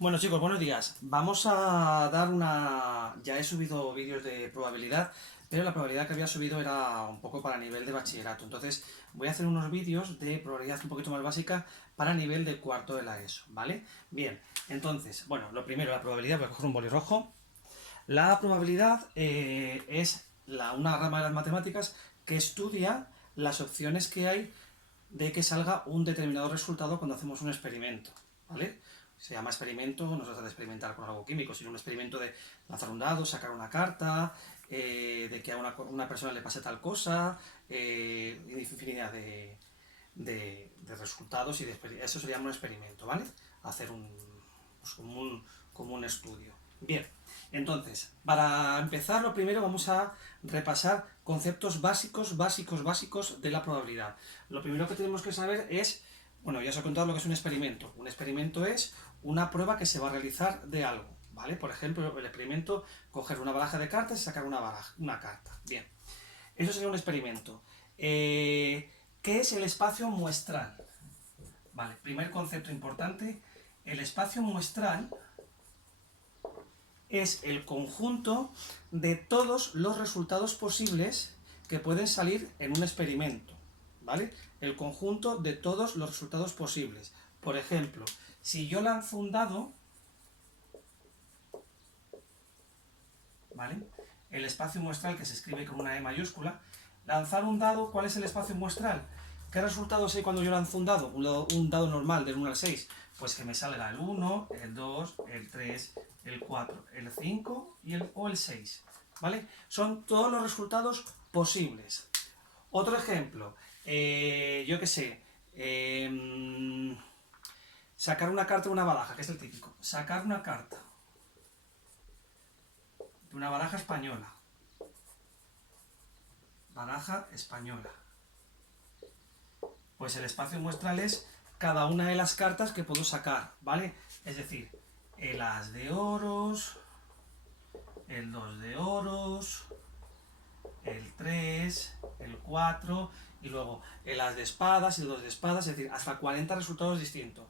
Bueno chicos, buenos días. Vamos a dar una... Ya he subido vídeos de probabilidad, pero la probabilidad que había subido era un poco para nivel de bachillerato. Entonces voy a hacer unos vídeos de probabilidad un poquito más básica para nivel de cuarto de la ESO, ¿vale? Bien, entonces, bueno, lo primero, la probabilidad, voy a coger un boli rojo. La probabilidad es una rama de las matemáticas que estudia las opciones que hay de que salga un determinado resultado cuando hacemos un experimento, ¿vale? Se llama experimento, no se trata de experimentar con algo químico, sino un experimento de lanzar un dado, sacar una carta, de que a una persona le pase tal cosa, infinidad de resultados y eso se llama un experimento, ¿vale? Hacer pues como un estudio. Bien, entonces, para empezar, lo primero vamos a repasar conceptos básicos de la probabilidad. Lo primero que tenemos que saber es, bueno, ya os he contado lo que es un experimento. Un experimento es una prueba que se va a realizar de algo, ¿vale? Por ejemplo, el experimento, coger una baraja de cartas y sacar una carta. Bien, eso sería un experimento. ¿Qué es el espacio muestral? Vale, primer concepto importante, el espacio muestral es el conjunto de todos los resultados posibles que pueden salir en un experimento, ¿vale? El conjunto de todos los resultados posibles. Por ejemplo, si yo lanzo un dado, ¿vale? El espacio muestral, que se escribe con una E mayúscula, lanzar un dado, ¿cuál es el espacio muestral? ¿Qué resultados hay cuando yo lanzo un dado? Un dado normal, del 1 al 6. Pues que me salga el 1, el 2, el 3, el 4, el 5 o el 6. ¿Vale? Son todos los resultados posibles. Otro ejemplo, yo qué sé, sacar una carta de una baraja, que es el típico. Sacar una carta de una baraja española. Baraja española. Pues el espacio muestral es cada una de las cartas que puedo sacar, ¿vale? Es decir, el as de oros, el 2 de oros, el 3, el 4 y luego el as de espadas y el 2 de espadas, es decir, hasta 40 resultados distintos.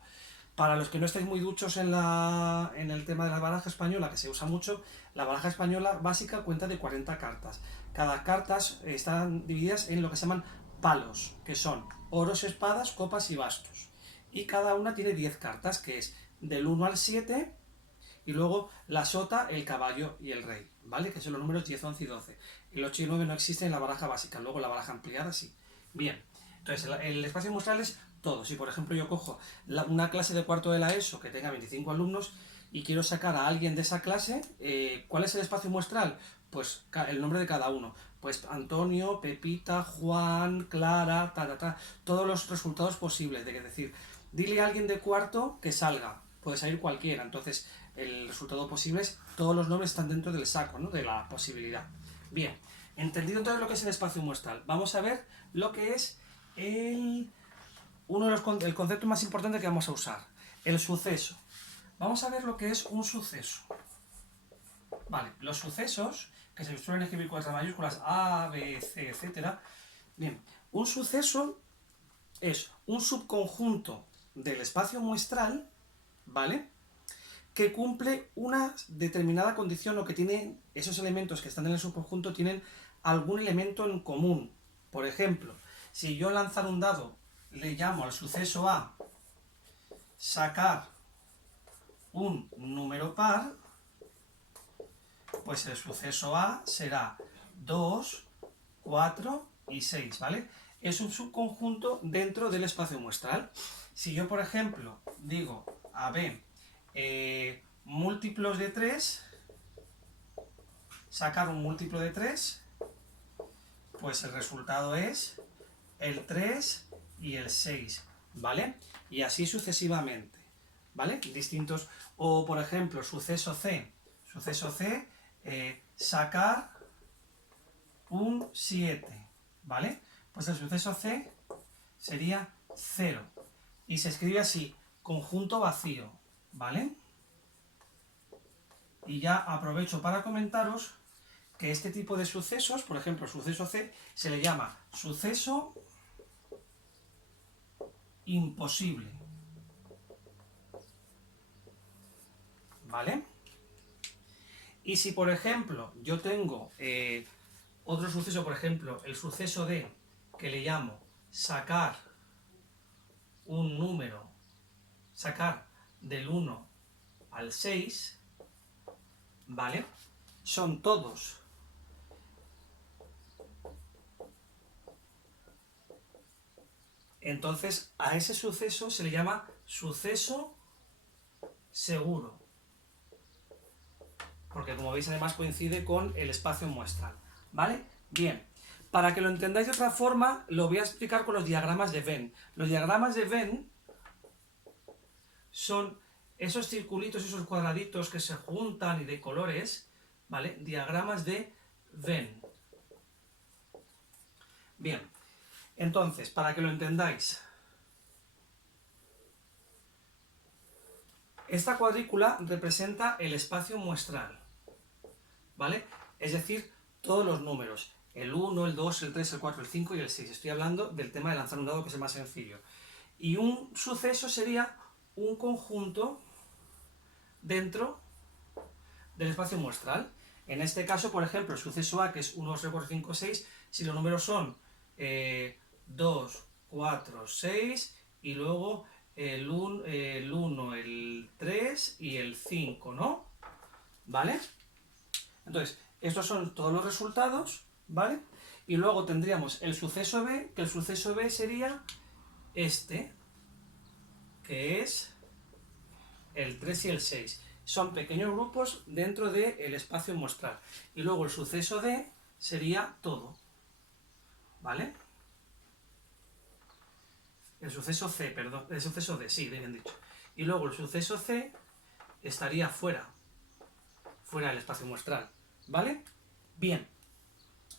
Para los que no estáis muy duchos en el tema de la baraja española, que se usa mucho, la baraja española básica cuenta de 40 cartas. Cada cartas están divididas en lo que se llaman palos, que son oros, espadas, copas y bastos. Y cada una tiene 10 cartas, que es del 1 al 7, y luego la sota, el caballo y el rey, ¿vale? Que son los números 10, 11 y 12. El 8 y 9 no existen en la baraja básica, luego la baraja ampliada sí. Bien, entonces el espacio muestral es todo. Si por ejemplo yo cojo una clase de cuarto de la ESO que tenga 25 alumnos y quiero sacar a alguien de esa clase, ¿cuál es el espacio muestral? Pues el nombre de cada uno. Pues Antonio, Pepita, Juan, Clara, todos los resultados posibles. Es decir, dile a alguien de cuarto que salga, puede salir cualquiera. Entonces, el resultado posible es todos los nombres están dentro del saco, ¿no? De la posibilidad. Bien, entendido entonces lo que es el espacio muestral, vamos a ver lo que es el concepto más importante que vamos a usar, el suceso. Vamos a ver lo que es un suceso. Vale, los sucesos, que se suelen escribir con letras mayúsculas A, B, C, etcétera. Bien, un suceso es un subconjunto del espacio muestral, ¿vale? Que cumple una determinada condición o que tiene esos elementos que están en el subconjunto tienen algún elemento en común. Por ejemplo, si yo lanzar un dado le llamo al suceso A sacar un número par, pues el suceso A será 2, 4 y 6, ¿vale? Es un subconjunto dentro del espacio muestral. Si yo, por ejemplo, digo a B, múltiplos de 3, sacar un múltiplo de 3, pues el resultado es el 3 y el 6, ¿vale? Y así sucesivamente, ¿vale? Distintos, o por ejemplo, suceso C, sacar un 7, ¿vale? Pues el suceso C sería 0. Y se escribe así, conjunto vacío, ¿vale? Y ya aprovecho para comentaros que este tipo de sucesos, por ejemplo, suceso C, se le llama suceso imposible. ¿vale? Y si, por ejemplo, yo tengo otro suceso, por ejemplo, el suceso de, que le llamo sacar un número, sacar del 1 al 6, ¿vale? Son todos entonces a ese suceso se le llama suceso seguro, porque como veis además coincide con el espacio muestral, ¿vale? Bien, para que lo entendáis de otra forma, lo voy a explicar con los diagramas de Venn. Los diagramas de Venn son esos circulitos, esos cuadraditos que se juntan y de colores, ¿vale? Diagramas de Venn. Bien, entonces, para que lo entendáis, esta cuadrícula representa el espacio muestral, ¿vale? Es decir, todos los números, el 1, el 2, el 3, el 4, el 5 y el 6. Estoy hablando del tema de lanzar un dado, que es el más sencillo. Y un suceso sería un conjunto dentro del espacio muestral. En este caso, por ejemplo, el suceso A, que es 1, 2, 3, 4, 5, 6, si los números son 2, 4, 6 y luego el 1, el 3 y el 5, ¿no? ¿Vale? Entonces, estos son todos los resultados, ¿vale? Y luego tendríamos el suceso B, que el suceso B sería este, que es el 3 y el 6. Son pequeños grupos dentro del espacio muestral. Y luego el suceso D sería todo, ¿vale? El suceso C, perdón, el suceso D, sí, bien dicho. Y luego el suceso C estaría fuera del espacio muestral, ¿vale? Bien,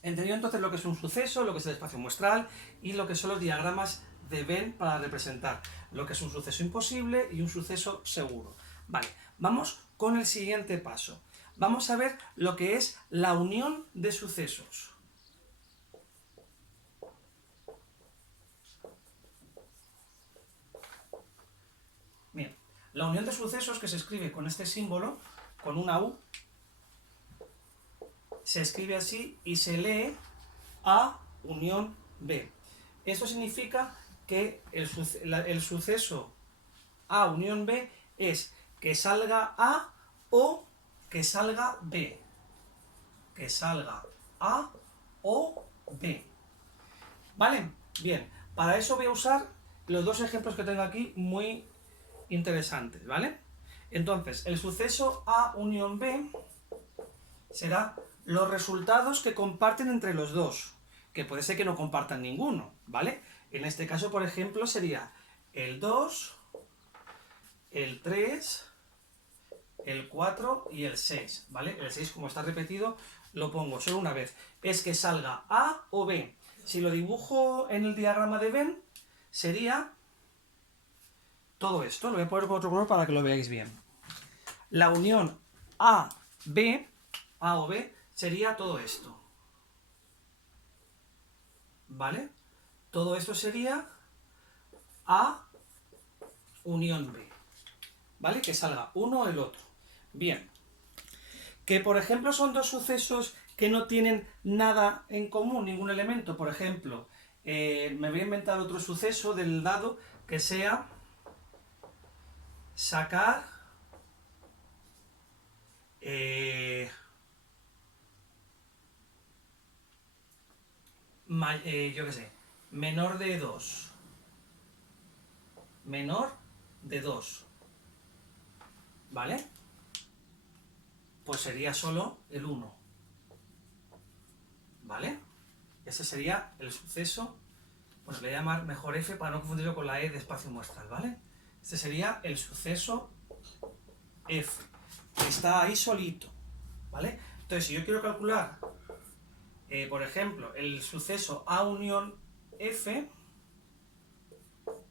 entendido entonces lo que es un suceso, lo que es el espacio muestral y lo que son los diagramas de Venn para representar lo que es un suceso imposible y un suceso seguro. Vale, vamos con el siguiente paso. Vamos a ver lo que es la unión de sucesos. Bien, la unión de sucesos, que se escribe con este símbolo, con una U, se escribe así y se lee A unión B. Esto significa que el suceso A unión B es que salga A o que salga B. Que salga A o B. ¿Vale? Bien, para eso voy a usar los dos ejemplos que tengo aquí muy interesantes, ¿vale? Entonces, el suceso A unión B será los resultados que comparten entre los dos, que puede ser que no compartan ninguno, ¿vale? En este caso, por ejemplo, sería el 2, el 3, el 4 y el 6, ¿vale? El 6, como está repetido, lo pongo solo una vez. Es que salga A o B. Si lo dibujo en el diagrama de Venn, sería todo esto. Lo voy a poner con otro color para que lo veáis bien. La unión A-B, A o B, sería todo esto. ¿Vale? Todo esto sería A unión B. ¿Vale? Que salga uno o el otro. Bien. Que, por ejemplo, son dos sucesos que no tienen nada en común, ningún elemento. Por ejemplo, me voy a inventar otro suceso del dado que sea sacar yo qué sé, menor de 2. Menor de 2. ¿Vale? Pues sería solo el 1. ¿Vale? Ese sería el suceso, pues le voy a llamar mejor F para no confundirlo con la E de espacio muestral, ¿vale? Este sería el suceso F, que está ahí solito, ¿vale? Entonces, si yo quiero calcular, por ejemplo, el suceso A unión F,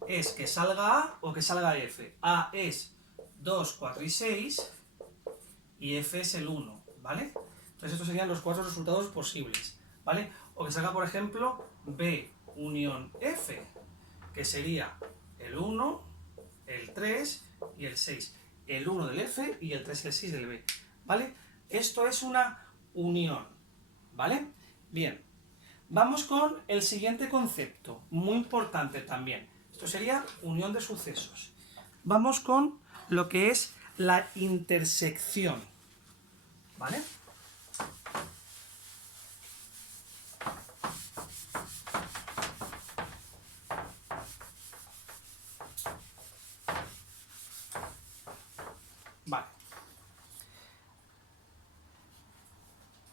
es que salga A o que salga F. A es 2, 4 y 6 y F es el 1, ¿vale? Entonces estos serían los 4 resultados posibles, ¿vale? O que salga, por ejemplo, B unión F, que sería el 1, el 3 y el 6. el 1 del F y el 3 y el 6 del B, ¿vale? Esto es una unión, ¿vale? Bien, vamos con el siguiente concepto, muy importante también. Esto sería unión de sucesos. Vamos con lo que es la intersección, ¿vale? Vale.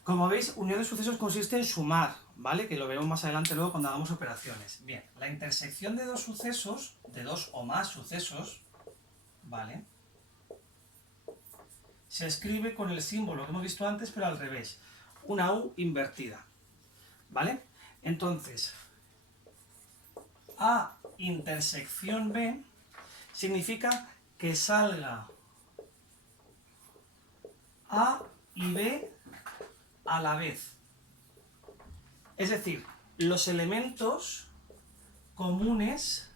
Como veis, unión de sucesos consiste en sumar, ¿vale? Que lo veremos más adelante luego cuando hagamos operaciones. Bien, la intersección de dos sucesos, de dos o más sucesos, ¿vale? Se escribe con el símbolo que hemos visto antes, pero al revés. Una U invertida, ¿vale? Entonces, A intersección B significa que salga A y B a la vez. Es decir, los elementos comunes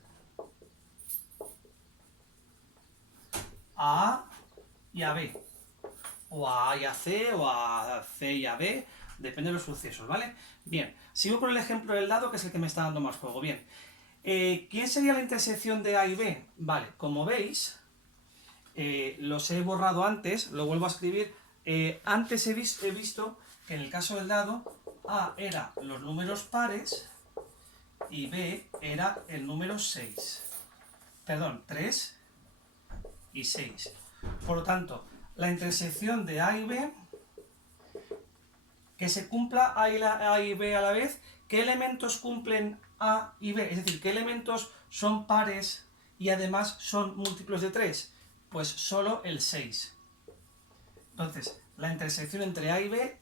a A y a B, o a A y a C, o a C y a B, depende de los sucesos, ¿vale? Bien, sigo con el ejemplo del dado, que es el que me está dando más juego. Bien, ¿quién sería la intersección de A y B? Vale, como veis, los he borrado antes, lo vuelvo a escribir. Antes he visto que en el caso del dado, A era los números pares y B era el número 6. Perdón, 3 y 6. Por lo tanto, la intersección de A y B, que se cumpla A y B a la vez, ¿qué elementos cumplen A y B? Es decir, ¿qué elementos son pares y además son múltiplos de 3? Pues solo el 6. Entonces, la intersección entre A y B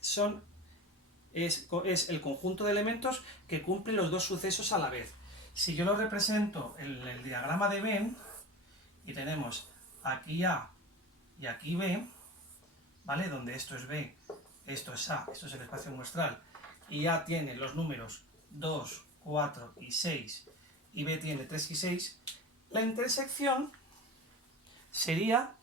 es el conjunto de elementos que cumplen los dos sucesos a la vez. Si yo lo represento en el diagrama de Venn, y tenemos aquí A y aquí B, ¿vale? Donde esto es B, esto es A, esto es el espacio muestral, y A tiene los números 2, 4 y 6, y B tiene 3 y 6, la intersección sería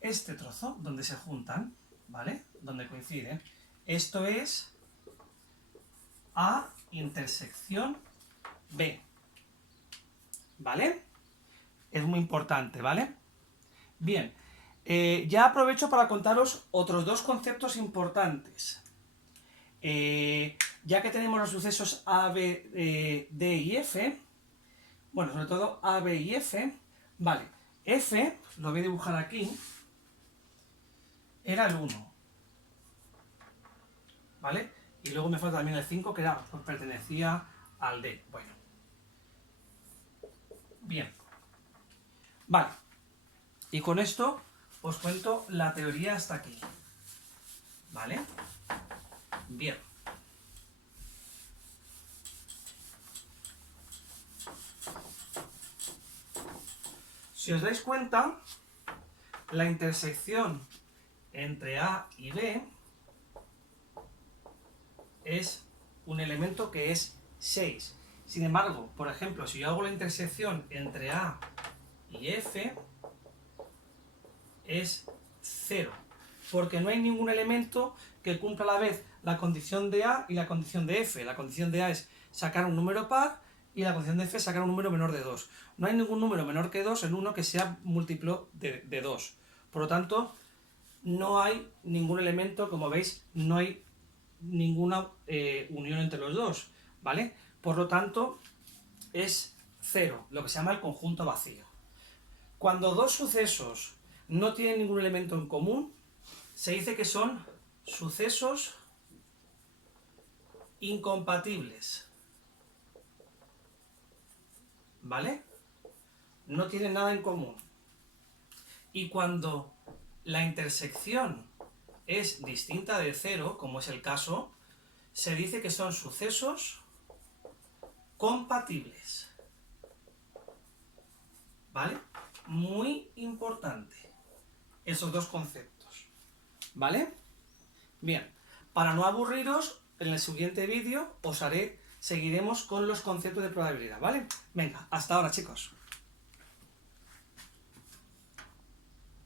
este trozo, donde se juntan, ¿vale? Donde coinciden. Esto es A intersección B, ¿vale? Es muy importante, ¿vale? Bien, ya aprovecho para contaros otros dos conceptos importantes. Ya que tenemos los sucesos A, B, D y F, bueno, sobre todo A, B y F, vale, F, lo voy a dibujar aquí, era el 1, ¿vale? Y luego me falta también el 5, que era, pues, pertenecía al D. Bueno. Bien. Vale. Y con esto os cuento la teoría hasta aquí. ¿Vale? Bien. Si os dais cuenta, la intersección entre A y B es un elemento que es 6. Sin embargo, por ejemplo, si yo hago la intersección entre A y F, es 0, porque no hay ningún elemento que cumpla a la vez la condición de A y la condición de F. La condición de A es sacar un número par y la condición de F es sacar un número menor de 2. No hay ningún número menor que 2 en 1 que sea múltiplo de 2. Por lo tanto, no hay ningún elemento, como veis, no hay ninguna unión entre los dos, ¿vale? Por lo tanto, es 0, lo que se llama el conjunto vacío. Cuando dos sucesos no tienen ningún elemento en común, se dice que son sucesos incompatibles, ¿vale? No tienen nada en común. Y cuando la intersección es distinta de 0, como es el caso, se dice que son sucesos compatibles, ¿vale? Muy importante esos dos conceptos, ¿vale? Bien, para no aburriros, en el siguiente vídeo seguiremos con los conceptos de probabilidad, ¿vale? Venga, hasta ahora, chicos.